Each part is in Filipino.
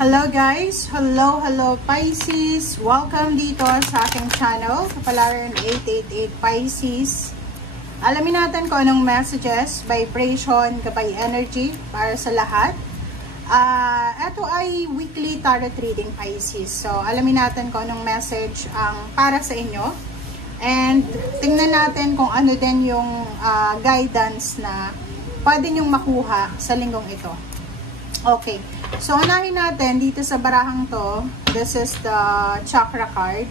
Hello guys! Hello Pisces! Welcome dito sa aking channel, Kapalaran 888 Pisces. Alamin natin kung anong messages, vibration, gabay energy para sa lahat. Ito ay weekly tarot reading Pisces. So, alamin natin kung anong message ang para sa inyo. And tingnan natin kung ano din yung guidance na pwede nyong makuha sa linggong ito. Okay. So, unahin natin dito sa barahang to. This is the chakra card.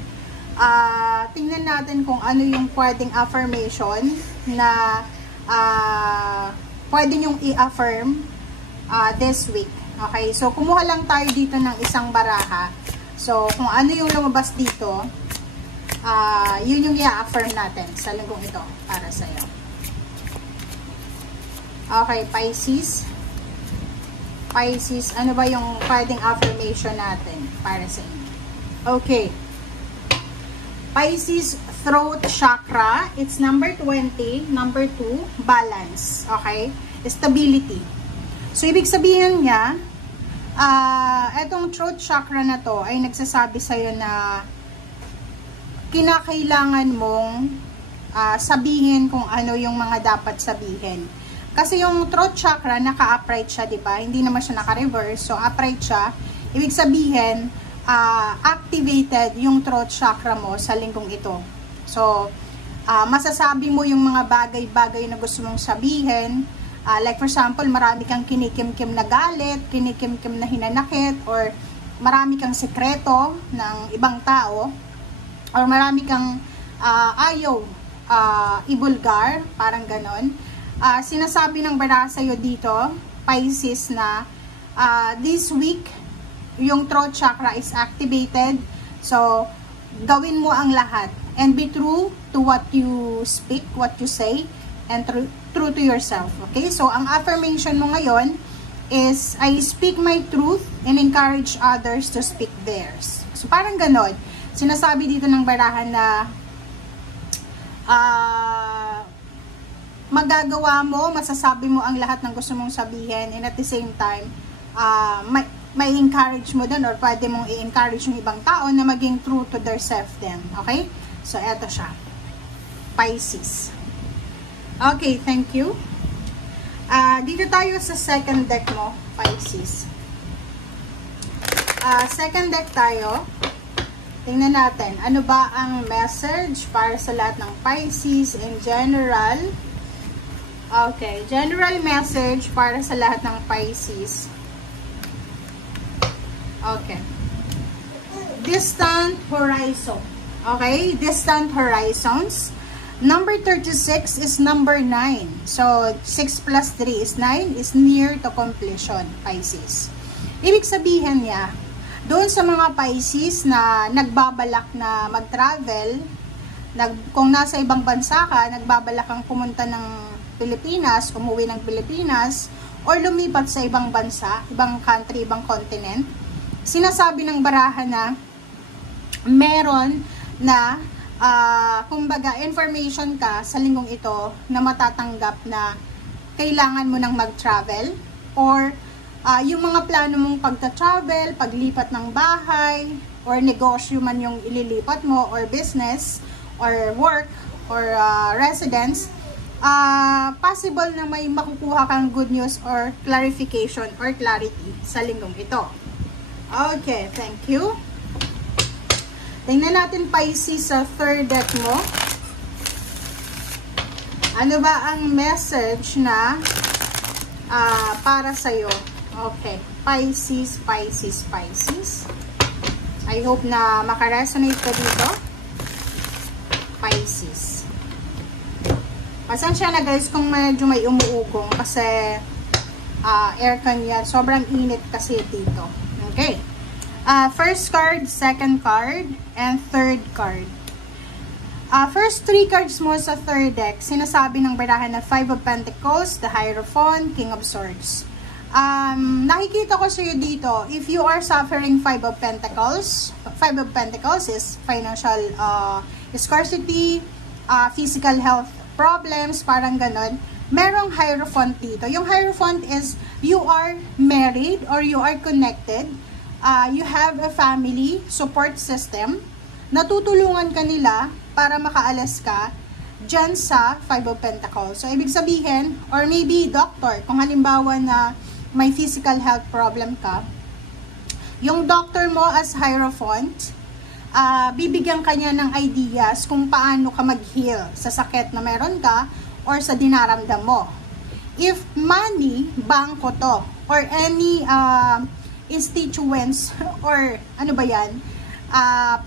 Tingnan natin kung ano yung pwedeng affirmation na pwede nyong i-affirm this week. Okay. So, kumuha lang tayo dito ng isang baraha. So, kung ano yung lumabas dito, yun yung i-affirm natin sa linggong ito para sa'yo. Okay, Pisces. Pisces, ano ba yung pwedeng affirmation natin para sa inyo? Okay. Pisces, throat chakra. It's number 20. Number 2, balance. Okay? Stability. So, ibig sabihin niya, etong throat chakra na to ay nagsasabi sa'yo na kinakailangan mong sabihin kung ano yung mga dapat sabihin. Kasi yung throat chakra, naka-upright siya, diba? Hindi naman siya naka-reverse. So, upright siya. Ibig sabihin, activated yung throat chakra mo sa linggong ito. So, masasabi mo yung mga bagay-bagay na gusto mong sabihin. Like for example, marami kang kinikim-kim na galit, kinikim-kim na hinanakit, or marami kang sekreto ng ibang tao, or marami kang ayaw ibulgar, parang ganon. Sinasabi ng baraha sa'yo dito, Pisces, na this week, yung throat chakra is activated. So, gawin mo ang lahat. And be true to what you speak, what you say, and true to yourself. Okay? So, ang affirmation mo ngayon is, I speak my truth and encourage others to speak theirs. So, parang ganon. Sinasabi dito ng baraha na magagawa mo, masasabi mo ang lahat ng gusto mong sabihin, and at the same time, may encourage mo din, or pwede mong i-encourage yung ibang tao na maging true to their self din. Okay? So, eto siya. Pisces. Okay, thank you. Dito tayo sa second deck mo, Pisces. Second deck tayo. Tingnan natin, ano ba ang message para sa lahat ng Pisces in general? Okay, general message para sa lahat ng Pisces. Okay. Distant horizon. Okay, distant horizons. Number 36 is number 9. So, 6 plus 3 is 9, is near to completion, Pisces. Ibig sabihin niya, doon sa mga Pisces na nagbabalak na mag-travel, kung nasa ibang bansa ka, nagbabalak kang pumunta ng Pilipinas, umuwi ng Pilipinas, or lumipat sa ibang bansa, ibang country, ibang continent, sinasabi ng baraha na meron na kumbaga information ka sa linggong ito na matatanggap na kailangan mo nang mag-travel, or yung mga plano mong pagta-travel, paglipat ng bahay, or negosyo man yung ililipat mo, or business, or work, or residence, possible na may makukuha kang good news or clarification or clarity sa linggong ito. Okay, thank you. Tingnan natin, Pisces, sa third deck mo. Ano ba ang message na para sa'yo? Okay, Pisces, Pisces, Pisces. I hope na makaresonate ka dito. Pisces. Pasensya na guys kung medyo may umuugong kasi aircon yan. Sobrang init kasi dito. Okay. First card, second card, and third card. First three cards mo sa third deck, sinasabi ng baraha na 5 of Pentacles, the Hierophant, King of Swords. Nakikita ko sa iyo dito, if you are suffering 5 of Pentacles is financial scarcity, physical health problems, parang ganon. Merong Hierophant dito. Yung Hierophant is you are married or you are connected You have a family support system. Natutulungan ka nila para makaalis ka dyan sa Five of Pentacles. So, ibig sabihin, or maybe doctor, kung halimbawa na may physical health problem ka, yung doctor mo as Hierophant, bibigyan ka niya ng ideas kung paano ka mag-heal sa sakit na meron ka or sa dinaramdam mo. If money, bangko to, or any instituents, or ano ba yan,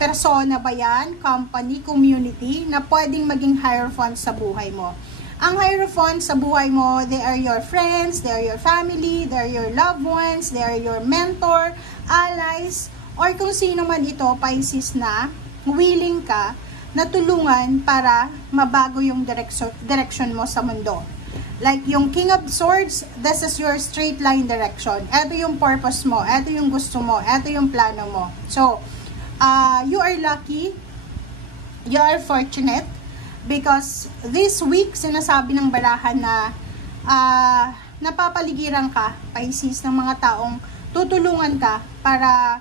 persona ba yan, company, community, na pwedeng maging Hierophant sa buhay mo. Ang Hierophant sa buhay mo, they are your friends, they are your family, they are your loved ones, they are your mentor, allies, or kung sino man ito, Pisces, na willing ka na tulungan para mabago yung direction mo sa mundo. Like yung King of Swords, this is your straight line direction. Ito yung purpose mo, ito yung gusto mo, ito yung plano mo. So, you are lucky, you are fortunate, because this week, sinasabi ng barahan na napapaligiran ka, Pisces, ng mga taong tutulungan ka para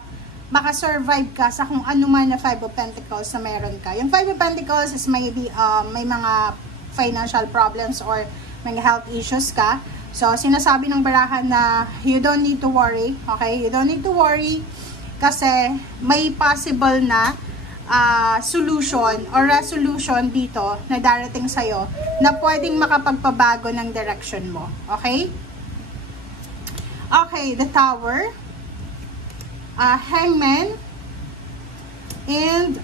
makasurvive ka sa kung ano man na Five of Pentacles na meron ka. Yung Five of Pentacles is maybe may mga financial problems or may health issues ka. So, sinasabi ng barahan na you don't need to worry. Okay? You don't need to worry kasi may possible na solution or resolution dito na darating sa'yo na pwedeng makapagpabago ng direction mo. Okay? Okay, the Tower, Hangman, and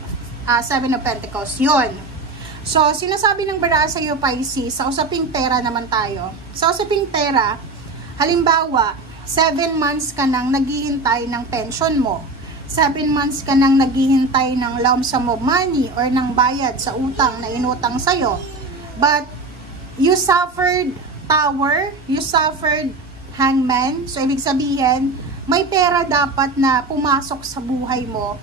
Seven of Pentacles. Yun. So, sinasabi ng barahan sa iyo, Pisces, sa usaping pera naman tayo. Sa usaping pera, halimbawa, 7 months ka nang naghihintay ng pension mo. 7 months ka nang naghihintay ng lump sum of money or ng bayad sa utang na inutang sa'yo. But, you suffered Tower, you suffered Hangman. So, ibig sabihin, may pera dapat na pumasok sa buhay mo.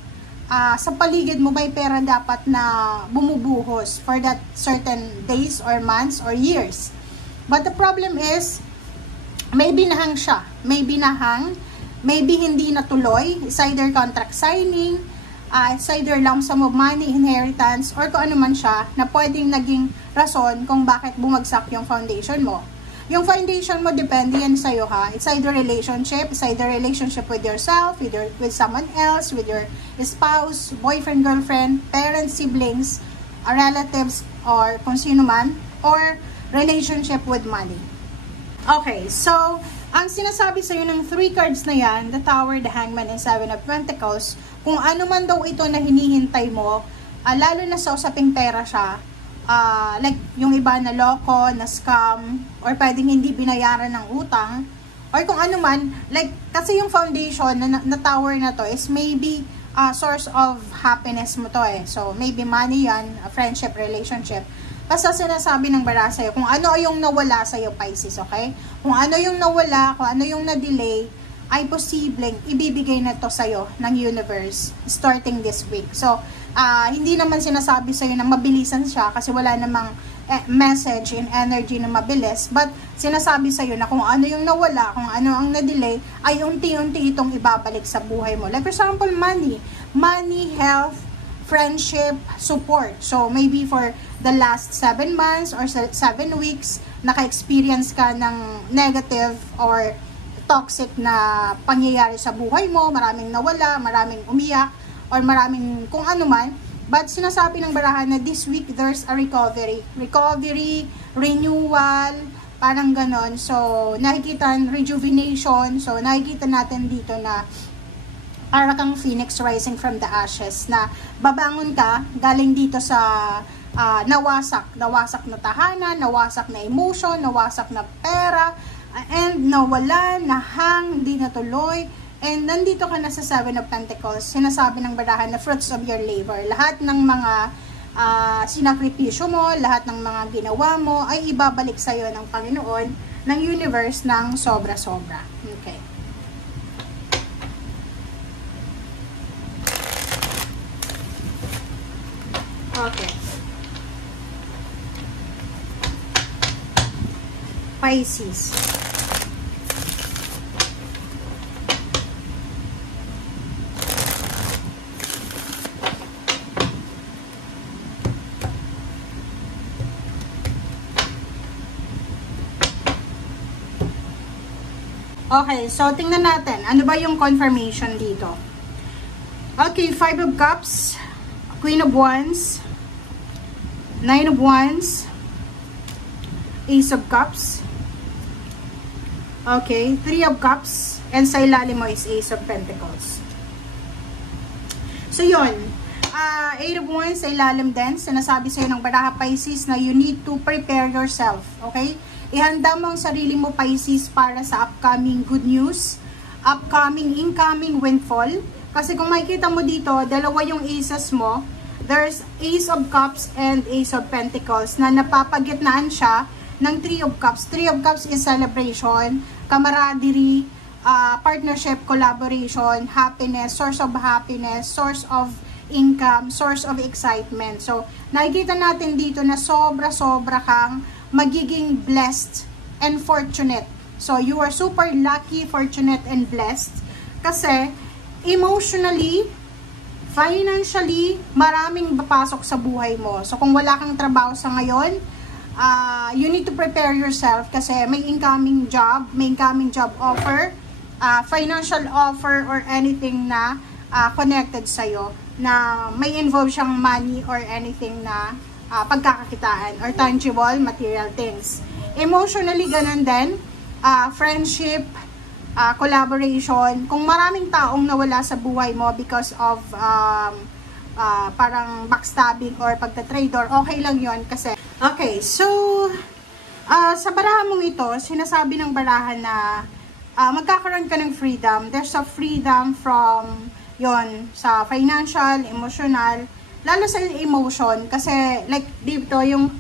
Sa paligid mo, may pera dapat na bumubuhos for that certain days or months or years. But the problem is, may binahang siya. May binahang, maybe hindi natuloy. It's either contract signing, it's either lump sum of money, inheritance, or kung ano man siya na pwedeng naging rason kung bakit bumagsak yung foundation mo. Yung foundation mo, depende yan sa'yo ha. It's either relationship with yourself, with someone else, with your spouse, boyfriend, girlfriend, parents, siblings, relatives, or kung sino man, or relationship with money. Okay, so, ang sinasabi sa'yo ng 3 cards na yan, the Tower, the Hangman, and Seven of Pentacles, kung ano man daw ito na hinihintay mo, lalo na sa usaping pera siya, like yung iba na loko, na scam, or pwedeng hindi binayaran ng utang, or kung ano man, like, kasi yung foundation na tower na to is maybe source of happiness mo to eh. So, maybe money yan, a friendship, relationship. Basta sinasabi ng bara sa'yo, kung ano yung nawala sa'yo, Pisces, okay? Kung ano yung nawala, kung ano yung na-delay, ay posibleng ibibigay na to sa'yo ng universe starting this week. So, hindi naman sinasabi sa'yo na mabilisan siya kasi wala namang message and energy na mabilis. But, sinasabi sa'yo na kung ano yung nawala, kung ano ang na-delay, ay unti-unti itong ibabalik sa buhay mo. Like, for example, money, health, friendship, support. So, maybe for the last 7 months or 7 weeks, naka-experience ka ng negative or toxic na pangyayari sa buhay mo, maraming nawala, maraming umiyak, or maraming kung ano man. But sinasabi ng barahan na this week there's a recovery, renewal, parang ganon. So, nakikita rejuvenation. So, nakikita natin dito na para kang phoenix rising from the ashes, na babangon ka galing dito sa nawasak na tahanan, nawasak na emotion, nawasak na pera, and nawala, nahang, hindi natuloy, and nandito ka na sa Seven of Pentacles. Sinasabi ng barahan na fruits of your labor. Lahat ng mga sinakripisyo mo, lahat ng mga ginawa mo, ay ibabalik sa'yo ng Panginoon, ng universe, ng sobra-sobra. Okay. Okay. Pisces. Okay, so tingnan natin. Ano ba yung confirmation dito? Okay, 5 of Cups, Queen of Wands, 9 of Wands, Ace of Cups, okay, 3 of Cups, and sa ilalim mo is Ace of Pentacles. So, yun. 8 of Wands sa ilalim din. Sinasabi sa'yo ng baraha Pisces na you need to prepare yourself. Okay? Ihanda mo ang sarili mo, Pisces, para sa upcoming good news, upcoming, incoming windfall. Kasi kung makikita mo dito, dalawa yung aces mo. There's Ace of Cups and Ace of Pentacles na napapagitnaan siya ng 3 of Cups. 3 of Cups is celebration, camaraderie, partnership, collaboration, happiness, source of income, source of excitement. So, nakikita natin dito na sobra-sobra kang magiging blessed and fortunate. So, you are super lucky, fortunate, and blessed. Kasi, emotionally, financially, maraming papasok sa buhay mo. So, kung wala kang trabaho sa ngayon, you need to prepare yourself kasi may incoming job offer, financial offer, or anything na connected sa'yo na may involve siyang money or anything na pagkakakitaan or tangible material things. Emotionally, ganun din. Friendship, collaboration. Kung maraming taong nawala sa buhay mo because of parang backstabbing or pagtatrader, okay lang yon kasi. Okay, so sa baraha mong ito, sinasabi ng baraha na magkakaroon ka ng freedom. There's a freedom from yon sa financial, emotional, lalo sa emotion kasi like dito yung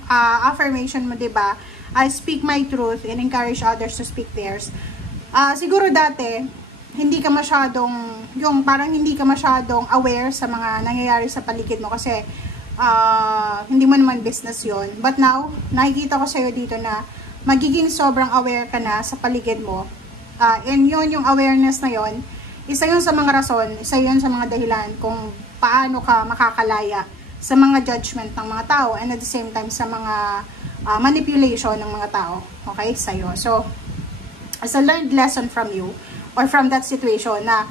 affirmation mo, 'di ba? I speak my truth and encourage others to speak theirs. Siguro dati hindi ka masyadong aware sa mga nangyayari sa paligid mo kasi hindi mo naman business 'yon. But now, nakikita ko sa iyo dito na magiging sobrang aware ka na sa paligid mo. And yung awareness na 'yon, isa yun sa mga rason, isa yun sa mga dahilan kung paano ka makakalaya sa mga judgment ng mga tao and at the same time sa mga manipulation ng mga tao, okay, sa'yo. So, as a learned lesson from you or from that situation na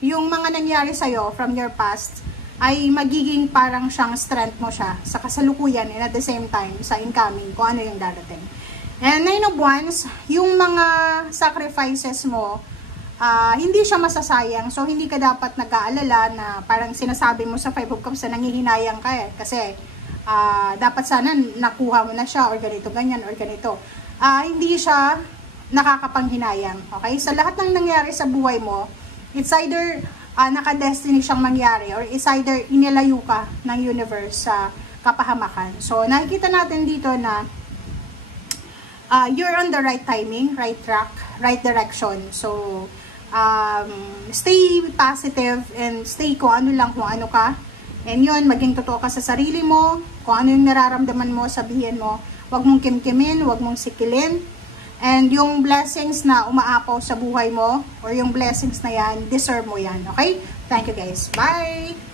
yung mga nangyari sa'yo from your past ay magiging parang siyang strength mo siya sa kasalukuyan and at the same time sa incoming kung ano yung darating. And 9 of Wands, yung mga sacrifices mo, hindi siya masasayang. So, hindi ka dapat nag-aalala na parang sinasabi mo sa 5 of Cups na nangihinayang ka eh. Kasi, dapat sana nakuha mo na siya or ganito, ganyan, or ganito. Hindi siya nakakapanghinayang. Okay? Sa lahat ng nangyari sa buhay mo, it's either naka-destiny siyang mangyari or it's either inilayo ka ng universe sa kapahamakan. So, nakikita natin dito na you're on the right timing, right track, right direction. So, stay positive and stay kung ano ka. And yun, maging totoo ka sa sarili mo, kung ano yung nararamdaman mo, sabihin mo. Huwag mong kimkimin, huwag mong sikilin. And yung blessings na umaapaw sa buhay mo, or yung blessings na yan, deserve mo yan. Okay? Thank you guys. Bye!